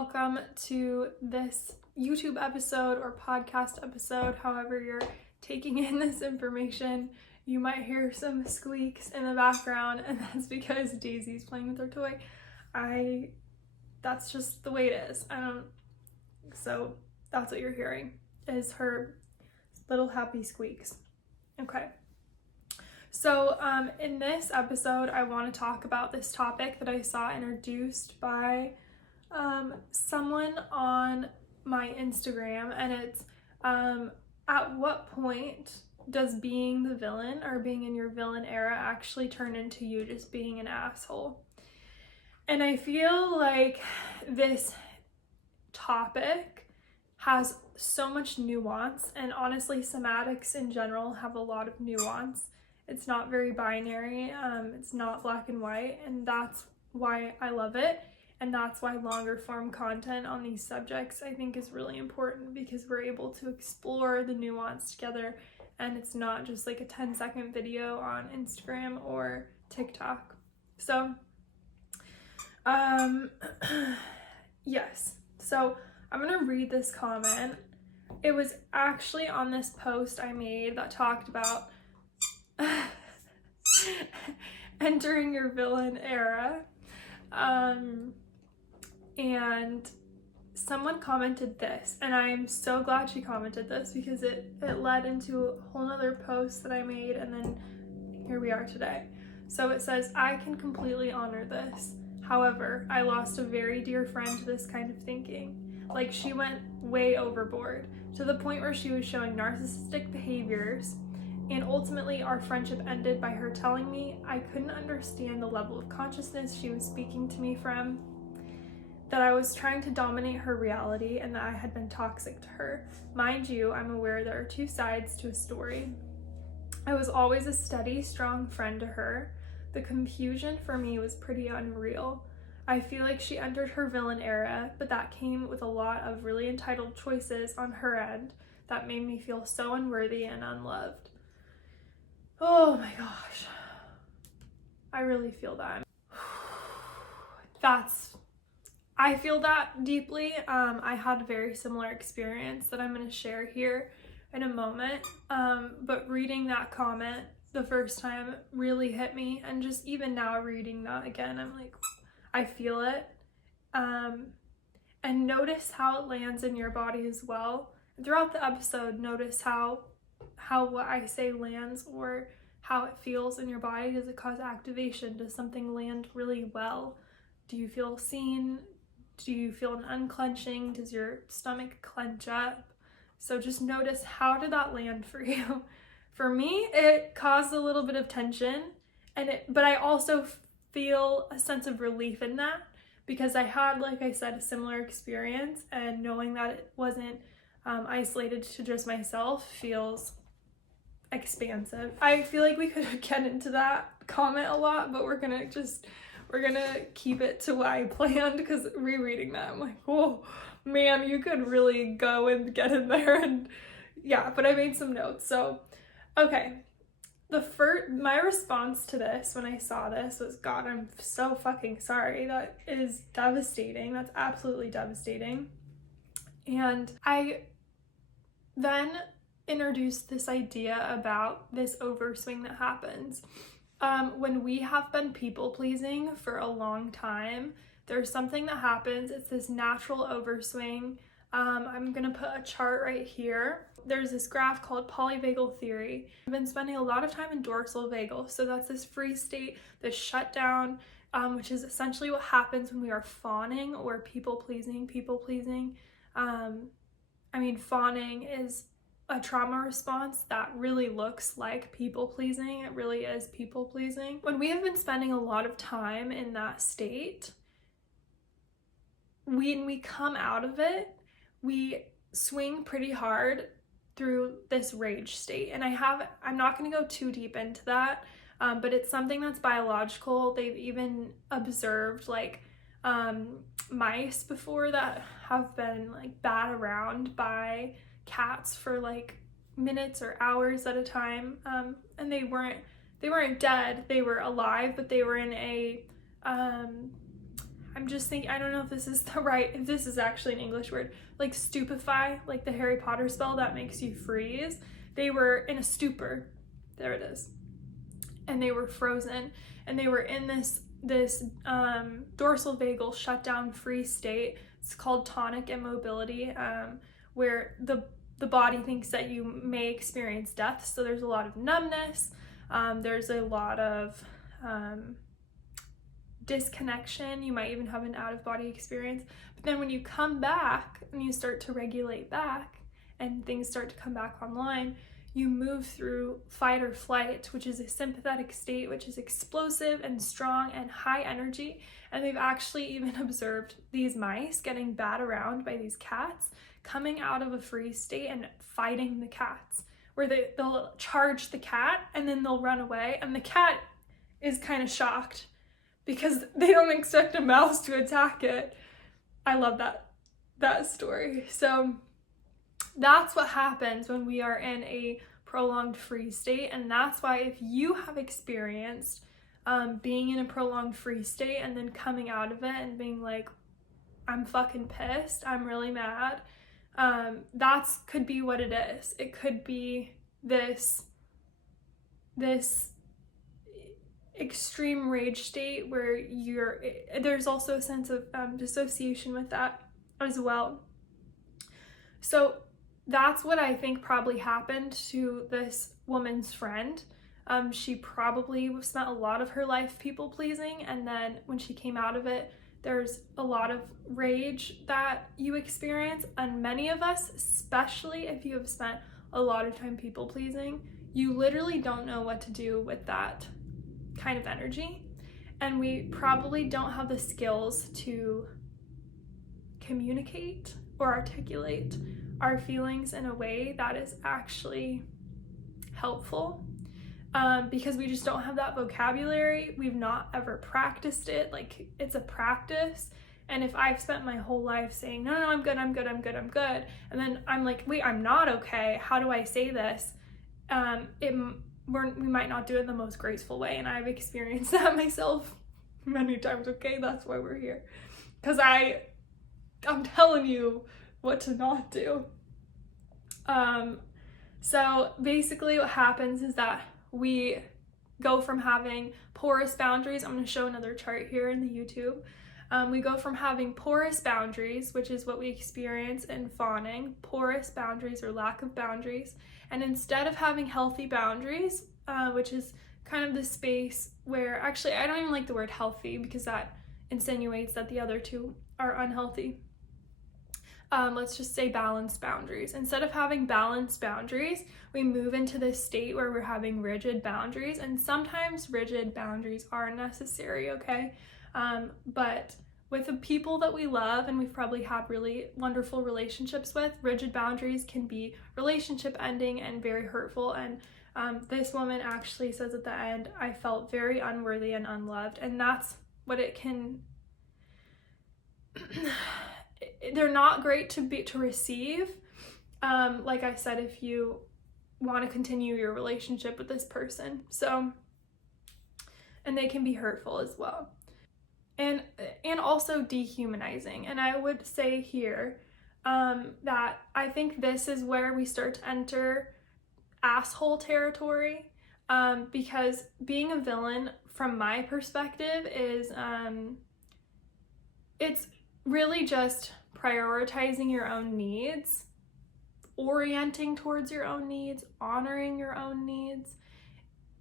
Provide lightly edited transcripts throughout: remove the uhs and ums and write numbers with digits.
welcome to this YouTube episode or podcast episode, however you're taking in this information. You might hear some squeaks in the background, and that's because Daisy's playing with her toy. That's just the way it is. So that's what you're hearing, is her little happy squeaks. Okay. So in this episode, I want to talk about this topic that I saw introduced by someone on my Instagram, and it's at what point does being the villain or being in your villain era actually turn into you just being an asshole? And I feel like this topic has so much nuance, and honestly, somatics in general have a lot of nuance. It's not very binary, it's not black and white, and that's why I love it. And that's why longer form content on these subjects I think is really important, because we're able to explore the nuance together, and it's not just like a 10-second video on Instagram or TikTok. So, yes. So I'm gonna read this comment. It was actually on this post I made that talked about entering your villain era. And someone commented this, and I am so glad she commented this, because it led into a whole nother post that I made, and then here we are today. So it says, I can completely honor this. However, I lost a very dear friend to this kind of thinking. Like, she went way overboard, to the point where she was showing narcissistic behaviors, and ultimately our friendship ended by her telling me I couldn't understand the level of consciousness she was speaking to me from, that I was trying to dominate her reality, and that I had been toxic to her. Mind you, I'm aware there are two sides to a story. I was always a steady, strong friend to her. The confusion for me was pretty unreal. I feel like she entered her villain era, but that came with a lot of really entitled choices on her end that made me feel so unworthy and unloved. Oh my gosh. I really feel that. I feel that deeply. I had a very similar experience that I'm going to share here in a moment. But reading that comment the first time really hit me. And just even now reading that again, I'm like, I feel it. And notice how it lands in your body as well. Throughout the episode, notice how what I say lands, or how it feels in your body. Does it cause activation? Does something land really well? Do you feel seen? Do you feel an unclenching? Does your stomach clench up? So just notice, how did that land for you? For me, it caused a little bit of tension, but I also feel a sense of relief in that, because I had, like I said, a similar experience, and knowing that it wasn't isolated to just myself feels expansive. I feel like we could get into that comment a lot, but we're gonna keep it to what I planned, because rereading that, I'm like, whoa, man, you could really go and get in there. And yeah, but I made some notes. So, okay. My response to this when I saw this was, God, I'm so fucking sorry. That is devastating. That's absolutely devastating. And I then introduced this idea about this overswing that happens. When we have been people-pleasing for a long time, there's something that happens. It's this natural overswing. I'm gonna put a chart right here. There's this graph called polyvagal theory. I've been spending a lot of time in dorsal vagal. So that's this free state, this shutdown, which is essentially what happens when we are fawning or people-pleasing. Fawning is a trauma response that really looks like people-pleasing. It really is people-pleasing. When we have been spending a lot of time in that state, when we come out of it, we swing pretty hard through this rage state. And I'm not going to go too deep into that, but it's something that's biological. They've even observed mice before that have been bat around by cats for minutes or hours at a time, and they weren't dead, they were alive, but they were in a I'm just thinking, I don't know if this is if this is actually an English word, like stupefy, like the Harry Potter spell that makes you freeze. They were in a stupor, there it is, and they were frozen, and they were in this dorsal vagal shutdown freeze state. It's called tonic immobility, where the body thinks that you may experience death. So there's a lot of numbness, there's a lot of disconnection. You might even have an out-of-body experience. But then when you come back and you start to regulate back and things start to come back online, you move through fight or flight, which is a sympathetic state, which is explosive and strong and high energy. And they've actually even observed these mice getting bat around by these cats, coming out of a freeze state and fighting the cats, where they'll charge the cat and then they'll run away, and the cat is kind of shocked because they don't expect a mouse to attack it. I love that story. So that's what happens when we are in a prolonged freeze state, and that's why if you have experienced being in a prolonged freeze state and then coming out of it and being like, I'm fucking pissed, I'm really mad, that's could be what it is. It could be this extreme rage state where there's also a sense of dissociation with that as well. So that's what I think probably happened to this woman's friend. She probably spent a lot of her life people pleasing, and then when she came out of it, there's a lot of rage that you experience, and many of us, especially if you have spent a lot of time people pleasing, you literally don't know what to do with that kind of energy, and we probably don't have the skills to communicate or articulate our feelings in a way that is actually helpful, because we just don't have that vocabulary. We've not ever practiced it. Like, it's a practice. And if I've spent my whole life saying, no, I'm good, and then I'm like, wait, I'm not okay, how do I say this? We might not do it in the most graceful way, and I've experienced that myself many times. Okay, that's why we're here, because I'm telling you what to not do. So basically what happens is that we go from having porous boundaries. I'm going to show another chart here in the YouTube. We go from having porous boundaries, which is what we experience in fawning, porous boundaries or lack of boundaries. And instead of having healthy boundaries, which is kind of the space where, actually, I don't even like the word healthy because that insinuates that the other two are unhealthy. Let's just say balanced boundaries. Instead of having balanced boundaries, we move into this state where we're having rigid boundaries, and sometimes rigid boundaries are necessary, okay? But with the people that we love and we've probably had really wonderful relationships with, rigid boundaries can be relationship ending and very hurtful. And this woman actually says at the end, I felt very unworthy and unloved, and that's what it can... They're not great to receive. Like I said, if you want to continue your relationship with this person. So, and they can be hurtful as well. And also dehumanizing. And I would say here that I think this is where we start to enter asshole territory, because being a villain, from my perspective, is it's really just prioritizing your own needs, orienting towards your own needs, honoring your own needs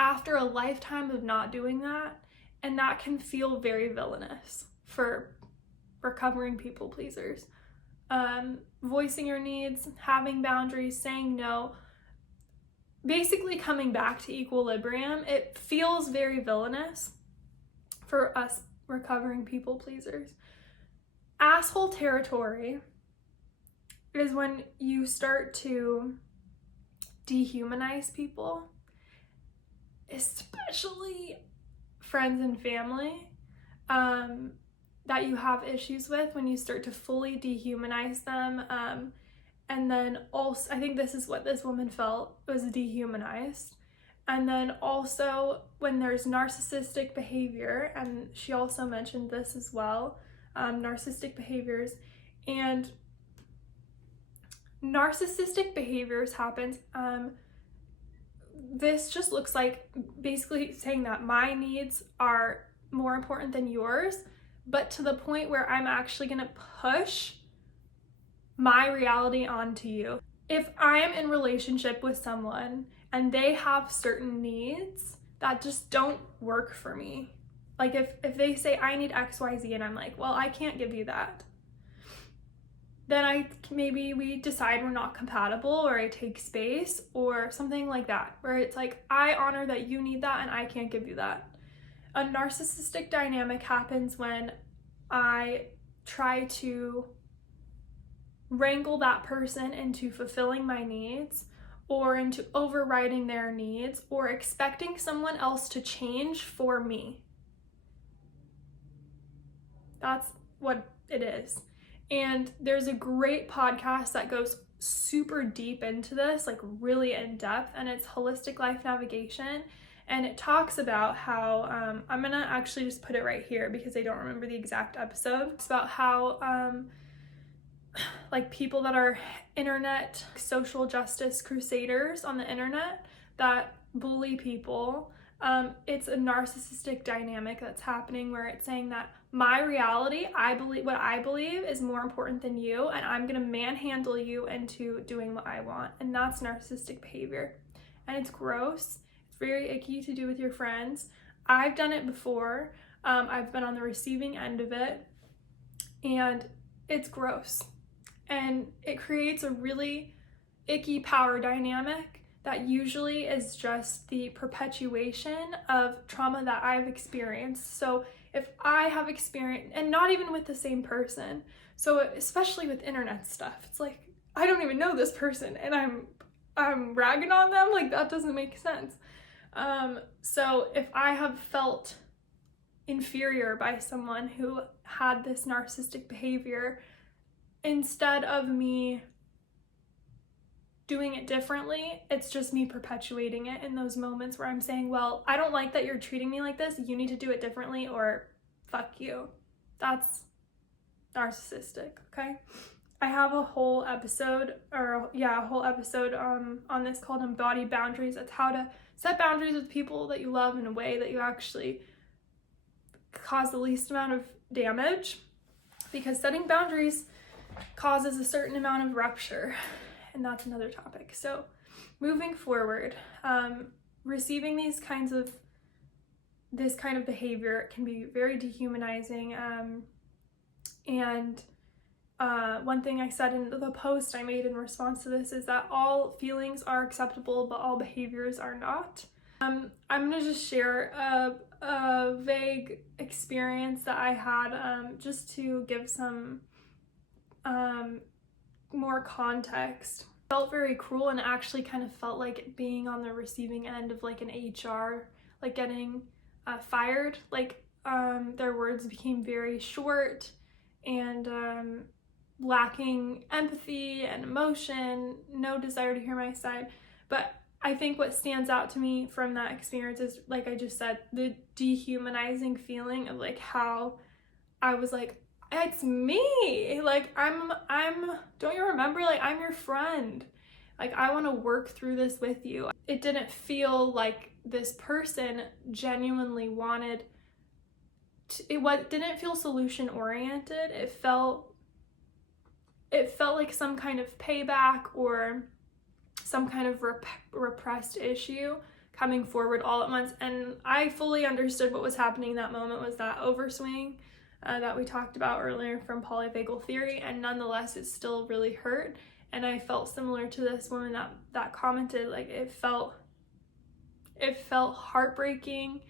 after a lifetime of not doing that. And that can feel very villainous for recovering people pleasers. Voicing your needs, having boundaries, saying no, basically coming back to equilibrium, it feels very villainous for us recovering people pleasers. Asshole territory is when you start to dehumanize people, especially friends and family that you have issues with, when you start to fully dehumanize them. And then also, I think this is what this woman felt, was dehumanized. And then also when there's narcissistic behavior, and she also mentioned this as well, narcissistic behaviors. And narcissistic behaviors happens, this just looks like basically saying that my needs are more important than yours, but to the point where I'm actually going to push my reality onto you. If I am in relationship with someone and they have certain needs that just don't work for me, like if they say I need XYZ and I'm like, well, I can't give you that, then maybe we decide we're not compatible, or I take space or something like that, where it's like, I honor that you need that and I can't give you that. A narcissistic dynamic happens when I try to wrangle that person into fulfilling my needs, or into overriding their needs, or expecting someone else to change for me. That's what it is. And there's a great podcast that goes super deep into this, like really in depth, and it's Holistic Life Navigation. And it talks about how, I'm gonna actually just put it right here because I don't remember the exact episode. It's about how, like people that are internet social justice crusaders on the internet that bully people, it's a narcissistic dynamic that's happening, where it's saying that my reality, what I believe is more important than you, and I'm gonna manhandle you into doing what I want. And that's narcissistic behavior. And it's gross. It's very icky to do with your friends. I've done it before. I've been on the receiving end of it, and it's gross. And it creates a really icky power dynamic that usually is just the perpetuation of trauma that I've experienced. So if I have experienced, and not even with the same person, so especially with internet stuff, it's like, I don't even know this person and I'm ragging on them, like that doesn't make sense. So if I have felt inferior by someone who had this narcissistic behavior, instead of me doing it differently, it's just me perpetuating it in those moments where I'm saying, well, I don't like that you're treating me like this, you need to do it differently, or fuck you. That's narcissistic, okay? I have a whole episode, on this called Embodied Boundaries. It's how to set boundaries with people that you love in a way that you actually cause the least amount of damage, because setting boundaries causes a certain amount of rupture, and that's another topic. So moving forward, receiving this kind of behavior can be very dehumanizing. And one thing I said in the post I made in response to this is that all feelings are acceptable, but all behaviors are not. I'm gonna just share a vague experience that I had, just to give some more context. It felt very cruel, and actually kind of felt like being on the receiving end of like an HR, like getting fired. Like their words became very short and lacking empathy and emotion, no desire to hear my side. But I think what stands out to me from that experience is, like I just said, the dehumanizing feeling of like how I was like, it's me, like I'm don't you remember, like I'm your friend, like I want to work through this with you. It didn't feel like this person genuinely wanted to, didn't feel solution oriented. It felt like some kind of payback or some kind of repressed issue coming forward all at once. And I fully understood what was happening in that moment was that overswing that we talked about earlier from polyvagal theory, and nonetheless it still really hurt. And I felt similar to this woman that commented, like it felt heartbreaking,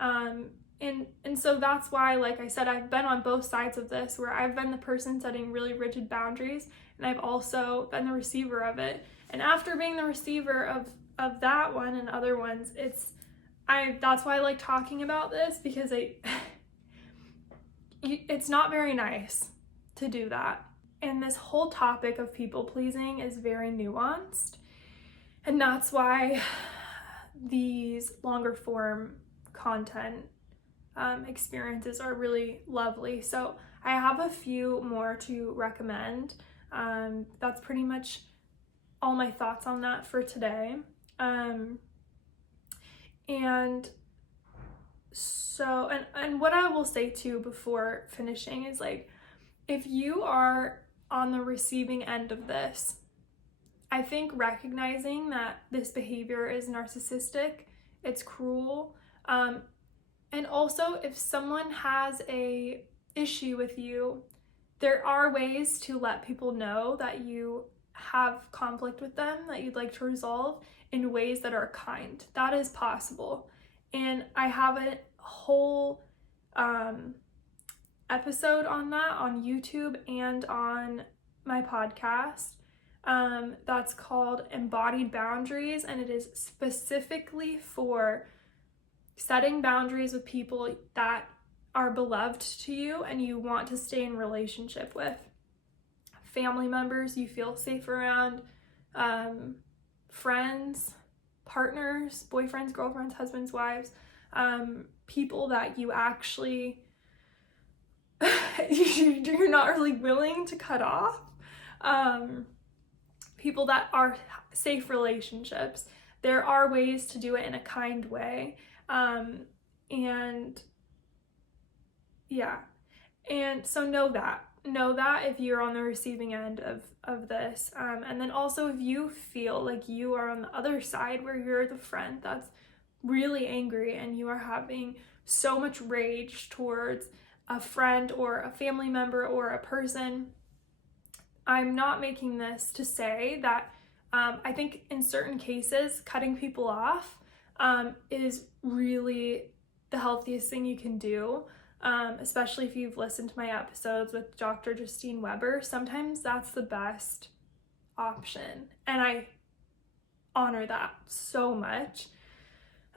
and so that's why, like I said, I've been on both sides of this, where I've been the person setting really rigid boundaries, and I've also been the receiver of it. And after being the receiver of that one and other ones, that's why I like talking about this, because it's not very nice to do that. And this whole topic of people pleasing is very nuanced. And that's why these longer form content experiences are really lovely. So I have a few more to recommend. That's pretty much all my thoughts on that for today. And so, and what I will say too before finishing is like, if you are on the receiving end of this, I think recognizing that this behavior is narcissistic, it's cruel, and also if someone has a issue with you, there are ways to let people know that you have conflict with them that you'd like to resolve in ways that are kind. That is possible. And I have a whole episode on that on YouTube and on my podcast. That's called Embodied Boundaries, and it is specifically for setting boundaries with people that are beloved to you and you want to stay in relationship with. Family members you feel safe around, friends, partners, boyfriends, girlfriends, husbands, wives, people that you actually you're not really willing to cut off, people that are safe relationships. There are ways to do it in a kind way, and yeah, and so know that if you're on the receiving end of this, and then also if you feel like you are on the other side where you're the friend that's really angry and you are having so much rage towards a friend or a family member or a person, I'm not making this to say that I think in certain cases cutting people off is really the healthiest thing you can do, especially if you've listened to my episodes with Dr. Justine Weber. Sometimes that's the best option, and I honor that so much.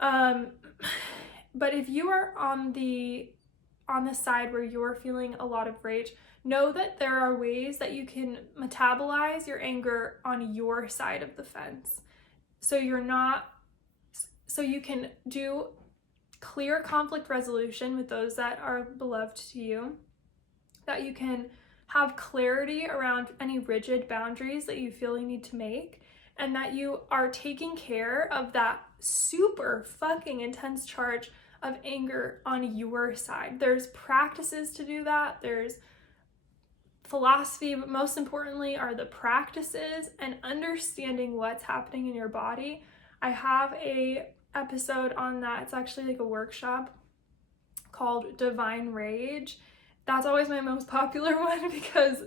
But if you are on the side where you're feeling a lot of rage, know that there are ways that you can metabolize your anger on your side of the fence. So you can do clear conflict resolution with those that are beloved to you, that you can have clarity around any rigid boundaries that you feel you need to make, and that you are taking care of that super fucking intense charge of anger on your side. There's practices to do that. There's philosophy, but most importantly are the practices and understanding what's happening in your body. I have a episode on that. It's actually like a workshop called Divine Rage. That's always my most popular one because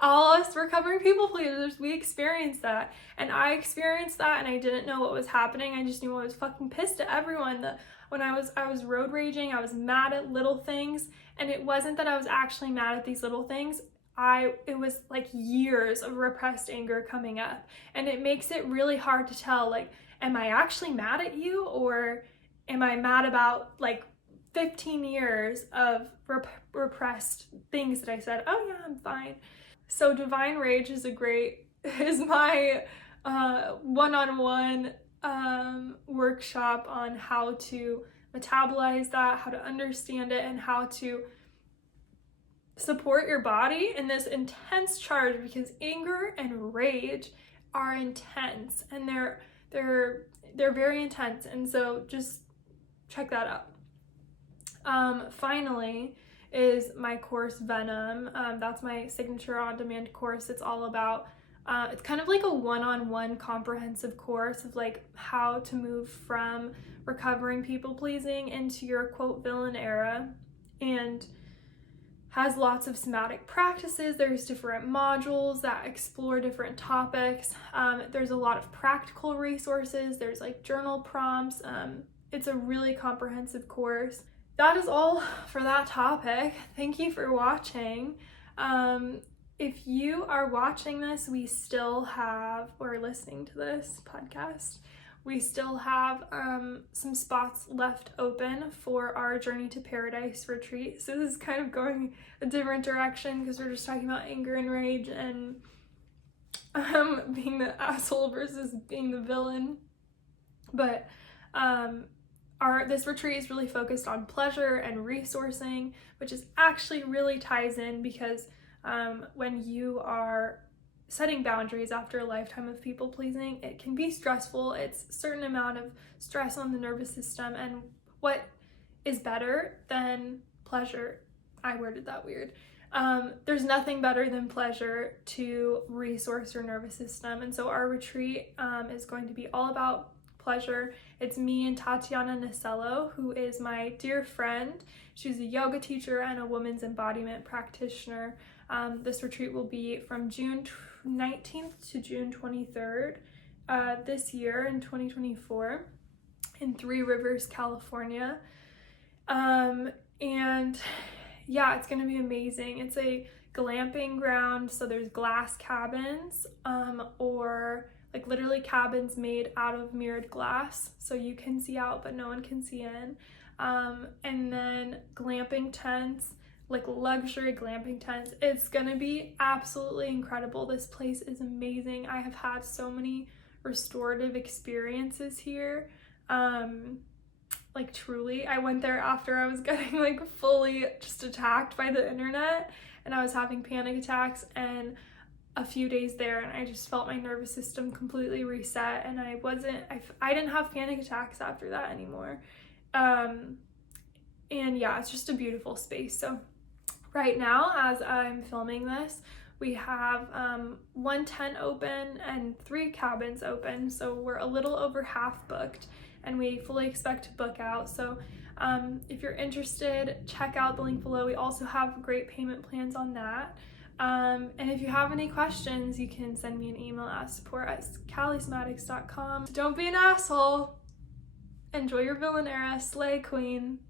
all us recovering people pleasers, we experience that. And I experienced that and I didn't know what was happening. I just knew I was fucking pissed at everyone. When I was road raging, I was mad at little things. And it wasn't that I was actually mad at these little things. It was like years of repressed anger coming up. And it makes it really hard to tell, like, am I actually mad at you, or am I mad about like 15 years of repressed things that I said, oh yeah, I'm fine. So Divine Rage is my one-on-one workshop on how to metabolize that, how to understand it, and how to support your body in this intense charge, because anger and rage are intense, and they're very intense, and so just check that out. Finally is my course VENOM. That's my signature on-demand course. It's all about it's kind of like a one-on-one comprehensive course of like how to move from recovering people-pleasing into your quote villain era, and has lots of somatic practices. There's different modules that explore different topics. There's a lot of practical resources. There's like journal prompts. It's a really comprehensive course. That is all for that topic. Thank you for watching. If you are watching this, or listening to this podcast, we still have some spots left open for our Journey to Paradise retreat. So this is kind of going a different direction because we're just talking about anger and rage and being the asshole versus being the villain. But this retreat is really focused on pleasure and resourcing, which is actually really ties in because when you are setting boundaries after a lifetime of people pleasing, it can be stressful. It's a certain amount of stress on the nervous system, and what is better than pleasure? I worded that weird. There's nothing better than pleasure to resource your nervous system. And so our retreat is going to be all about pleasure. It's me and Tatiana Nasello, who is my dear friend. She's a yoga teacher and a women's embodiment practitioner. This retreat will be from June 19th to June 23rd this year in 2024 in Three Rivers, California. And yeah, it's gonna be amazing. It's a glamping ground, so there's glass cabins, or like literally cabins made out of mirrored glass, so you can see out but no one can see in. And then glamping tents, like luxury glamping tents. It's gonna be absolutely incredible. This place is amazing. I have had so many restorative experiences here. Like truly, I went there after I was getting like fully just attacked by the internet, and I was having panic attacks, and a few days there and I just felt my nervous system completely reset, and I didn't have panic attacks after that anymore. And yeah, it's just a beautiful space. So right now, as I'm filming this, we have 1 tent open and 3 cabins open, so we're a little over half booked, and we fully expect to book out. So if you're interested, check out the link below. We also have great payment plans on that. And if you have any questions, you can send me an email at support@somatics.com. Don't be an asshole. Enjoy your villain era. Slay queen.